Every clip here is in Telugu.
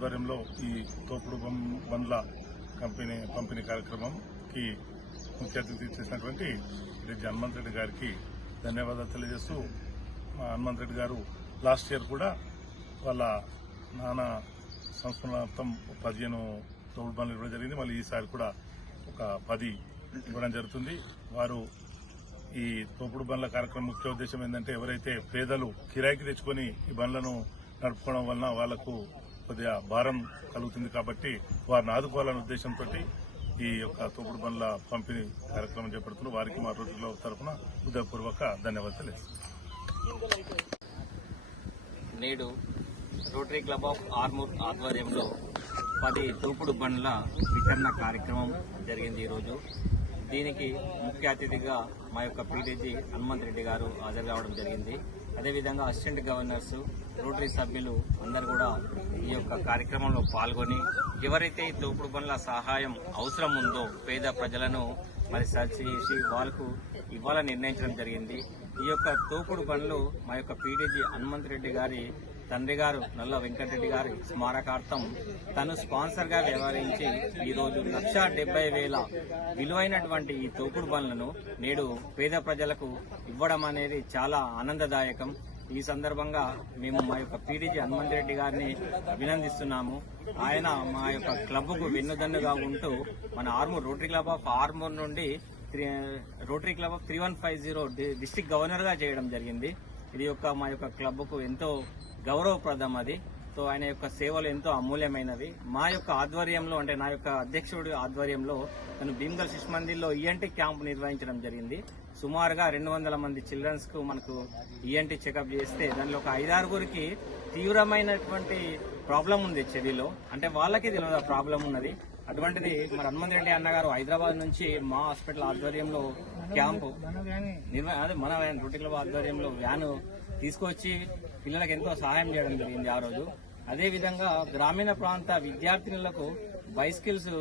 ఆధ్వర్యంలో ఈ తోపుడు బం- బండ్ల కంపెనీ పంపిణీ కార్యక్రమంకి ముఖ్య అతిథి చేసినటువంటి రెడ్డి హనుమంత్ రెడ్డి గారికి ధన్యవాదాలు తెలియజేస్తూ మా హనుమంత్ రెడ్డి గారు లాస్ట్ ఇయర్ కూడా వాళ్ళ నాన్న సంస్మరణార్థం పదిహేను తోపుడు బండ్లు ఇవ్వడం జరిగింది. మళ్ళీ ఈసారి కూడా ఒక పది ఇవ్వడం జరుగుతుంది. వారు ఈ తోపుడు బండ్ల కార్యక్రమం ముఖ్య ఉద్దేశం ఏంటంటే ఎవరైతే పేదలు కిరాయికి తెచ్చుకొని ఈ బండ్లను నడుపుకోవడం వలన వాళ్ళకు కొద్దిగా భారం కలుగుతుంది కాబట్టి వారిని ఆదుకోవాలనే ఉద్దేశంతో ఈ యొక్క తోపుడు బండ్ల పంపిణీ కార్యక్రమం చేపడుతున్నారు వారికి మా రోజుల్లో తరఫున హృదయపూర్వక ధన్యవాదాలు నేడు రోటరీ క్లబ్ ఆఫ్ ఆర్మూర్ ఆధ్వర్యంలో పది తోపుడు బండ్ల వితరణ కార్యక్రమం జరిగింది ఈరోజు. దీనికి ముఖ్య అతిథిగా మా యొక్క పీడీజీ హనుమంత్ రెడ్డి గారు హాజరు కావడం జరిగింది. అదేవిధంగా అసిస్టెంట్ గవర్నర్స్ రోటరీ సభ్యులు అందరు కూడా ఈ యొక్క కార్యక్రమంలో పాల్గొని ఎవరైతే ఈ తోపుడు పనుల సహాయం అవసరం ఉందో పేద ప్రజలను మరి సర్చ్ చేసి వాళ్ళకు ఇవ్వాలని నిర్ణయించడం జరిగింది. ఈ యొక్క తోపుడు పనులు మా యొక్క పీడీజీ హనుమంత్ రెడ్డి గారి తండ్రి గారు నల్ల వెంకటరెడ్డి గారి స్మారకార్థం తను స్పాన్సర్గా వ్యవహరించి ఈ రోజు లక్ష డెబ్బై వేల విలువైనటువంటి ఈ తోపుడు బండ్లను నేడు పేద ప్రజలకు ఇవ్వడం అనేది చాలా ఆనందదాయకం. ఈ సందర్భంగా మేము మా యొక్క పీడీజీ హనుమంత్ రెడ్డి గారిని అభినందిస్తున్నాము. ఆయన మా యొక్క క్లబ్కు వెన్నుదన్నుగా ఉంటూ మన Armoor rotary club of Armoor నుండి three- rotary club of three one five zero district గవర్నర్గా చేయడం జరిగింది. ఇది యొక్క మా యొక్క క్లబ్కు ఎంతో గౌరవప్రదం అది. సో ఆయన యొక్క సేవలు ఎంతో అమూల్యమైనవి. మా యొక్క ఆధ్వర్యంలో అంటే నా యొక్క అధ్యక్షుడి ఆధ్వర్యంలో తను భీమ్గల్ శిశు మందిర్లో ఈఎన్టీ క్యాంప్ నిర్వహించడం జరిగింది. సుమారుగా రెండు వందల మంది చిల్డ్రన్స్కు మనకు ఈఎన్టీ చెకప్ చేస్తే దానిలో ఒక ఐదారుగురికి తీవ్రమైనటువంటి ప్రాబ్లం ఉంది చెవిలో. అంటే వాళ్ళకి తెలియదు ఆ ప్రాబ్లం ఉన్నది. అటువంటిది మరి హనుమంత్ రెడ్డి అన్నగారు హైదరాబాద్ నుంచి మా హాస్పిటల్ ఆధ్వర్యంలో క్యాంపు నిర్వ- అదే మన వ్యాన్ రోటీ ఆధ్వర్యంలో వ్యాను తీసుకొచ్చి పిల్లలకు ఎంతో సహాయం చేయడం జరిగింది ఆ రోజు. అదేవిధంగా గ్రామీణ ప్రాంత విద్యార్థినులకు బైస్కిల్స్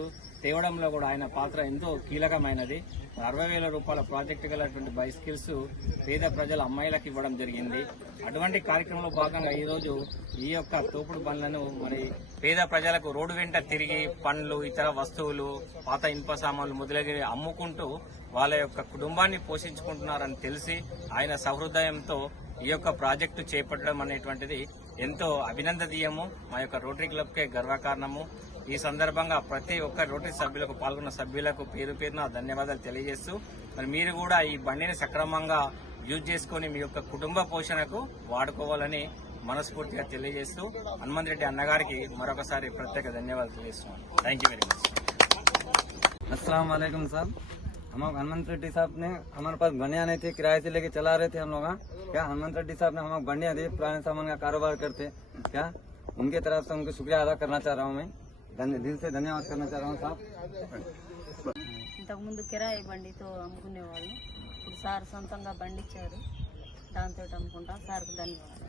తేవడంలో కూడా ఆయన పాత్ర ఎంతో కీలకమైనది. అరవై వేల రూపాయల ప్రాజెక్టు గలటువంటి బైస్కిల్స్ పేద ప్రజల అమ్మాయిలకు ఇవ్వడం జరిగింది. అటువంటి కార్యక్రమంలో భాగంగా ఈ రోజు ఈ యొక్క తోపుడు బండ్లను మరి పేద ప్రజలకు రోడ్డు వెంట తిరిగి పండ్లు ఇతర వస్తువులు పాత ఇనుప సామాన్లు మొదలగినవి అమ్ముకుంటూ వాళ్ళ యొక్క కుటుంబాన్ని పోషించుకుంటున్నారని తెలిసి ఆయన సహృదయంతో ఈ యొక్క ప్రాజెక్టు చేపట్టడం అనేటువంటిది ఎంతో అభినందనీయము. మా యొక్క రోటరీ క్లబ్కే గర్వకారణము. ఈ సందర్భంగా ప్రతి ఒక్క రోటరీ సభ్యులకు పాల్గొన్న సభ్యులకు పేరు పేరున ధన్యవాదాలు తెలియజేస్తూ మరి మీరు కూడా ఈ బండిని సక్రమంగా యూజ్ చేసుకుని మీ యొక్క కుటుంబ పోషణకు వాడుకోవాలని మనస్ఫూర్తిగా తెలియజేస్తూ హనుమంత్ రెడ్డి అన్నగారికి మరొకసారి ప్రత్యేక ధన్యవాదాలు తెలియజేస్తున్నాను. థ్యాంక్ యూ వెరీ మచ్ అస్సలం సార్ हम लोग हनुमंत रेड्डी साहब ने हमारे पास बनिया नहीं थी किराए से लेके चला रहे थे हम लोग हाँ। क्या हनुमंत रेड्डी साहब ने हमें बनिया दी पुराने सामान का कारोबार करते क्या उनके तरफ से उनको शुक्रिया अदा करना चाह रहा हूँ मैं धन्य- दिल से धन्यवाद करना चाह रहा हूँ साहब ఇంతకుముందు కిరాయి బండితో అమ్ముకునేవాళ్ళు ఇప్పుడు సార్ సొంతంగా బండి ఇచ్చారు దాంతో అమ్ముకుంటాం సార్కు ధన్యవాదాలు